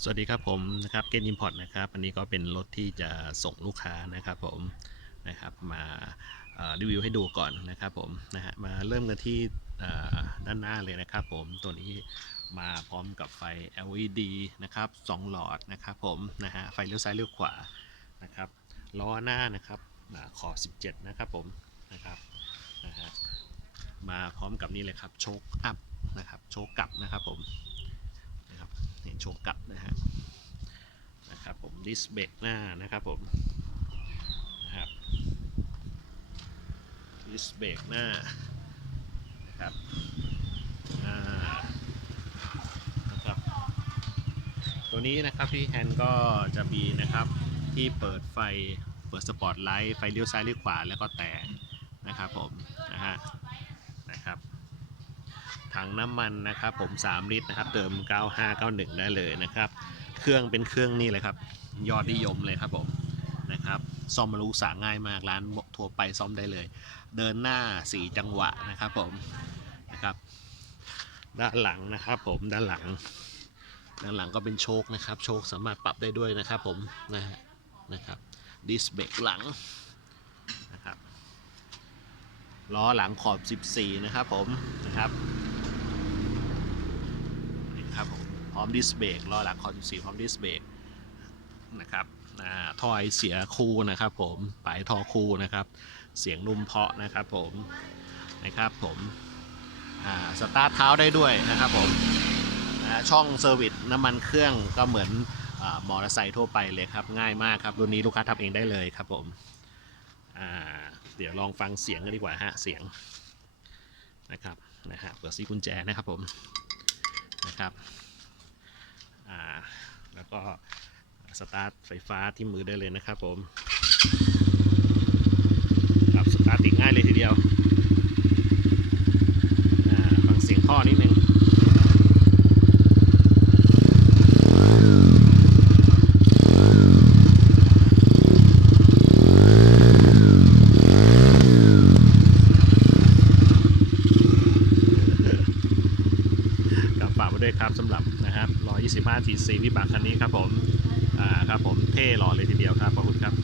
สวัสดีครับผมนะครับเกนอิมพอร์ตนะครับอันนี้ก็เป็นรถที่จะส่งลูกค้านะครับผมนะครับมารีวิวให้ดูก่อนนะครับผมนะฮะมาเริ่มกันที่ด้านหน้าเลยนะครับผมตัวนี้มาพร้อมกับไฟ LED นะครับ2หลอดนะครับผมนะฮะไฟเลี้ยวซ้ายเลี้ยวขวานะครับล้อหน้านะครับอ่าขอบ17 นะครับผมนะครับนะฮะมาพร้อมกับนี่เลยครับโชคอัพนะครับโชคกลับนะครับผม โชกลับนะฮะนะครับผมดิสเบรกหน้านะครับผมนะครับดิสเบรกหน้านะครับอ่านะครับ ตัวนี้นะครับที่แฮนด์ก็จะมีนะครับที่เปิดไฟเปิดสปอตไลท์ไฟเลี้ยวซ้ายเลี้ยวขวาแล้วก็แต่นะครับผมนะฮะนะครับ ถังน้ำมันนะครับผม 3 ลิตรนะครับ เติม 9591 ได้เลยนะครับ เครื่องเป็นเครื่องนี่เลยครับ ยอดนิยมเลยครับผมนะครับซ่อมมารู้สาง่ายมากร้านทั่วไปซ่อมได้เลย เดินหน้า 4 จังหวะนะครับผมนะครับ ด้านหลังนะครับผมด้านหลัง ด้านหลังก็เป็นโชคนะครับ โชคสามารถปรับได้ด้วยนะครับผมนะฮะนะครับดิสเบรกหลังนะครับล้อหลังขอบ 14 นะครับผมนะครับ นี่ครับผมพ ร้อมดิสเบรกล้อหลังคอนสีพร้อมดิสเบรกนะครับอทอยเสียคู่นะครับผมปลายทอคู่นะครับ เสียงนุ่มเพาะนะครับผมนะครับผมสตาร์ทเท้าได้ด้วยนะครับผมช่องเซอร์วิสน้ำมันเครื่องก็เหมือนอมอเตอร์ไซค์ทั่วไปเลยครับ ง่ายมากครับรุ่นนี้ลูกค้าทำเองได้เลยครับผมเดี๋ยวลองฟังเสียงกันดีกว่าฮะเสียงนะครับนะฮะเปิดซีกุญแจนะครับผมนะครับ แล้วก็สตาร์ทไฟฟ้าที่มือได้เลยนะครับผมครับสตาร์ทติดง่ายเลยทีเดียวฟังเสียงท่อนิดนึงกับฝากไว้ด้วยครับสำหรับ นะครับ125 cc วิบากคันนี้ครับผมอ่าครับผมเท่หล่อเลยทีเดียวครับขอบคุณครับ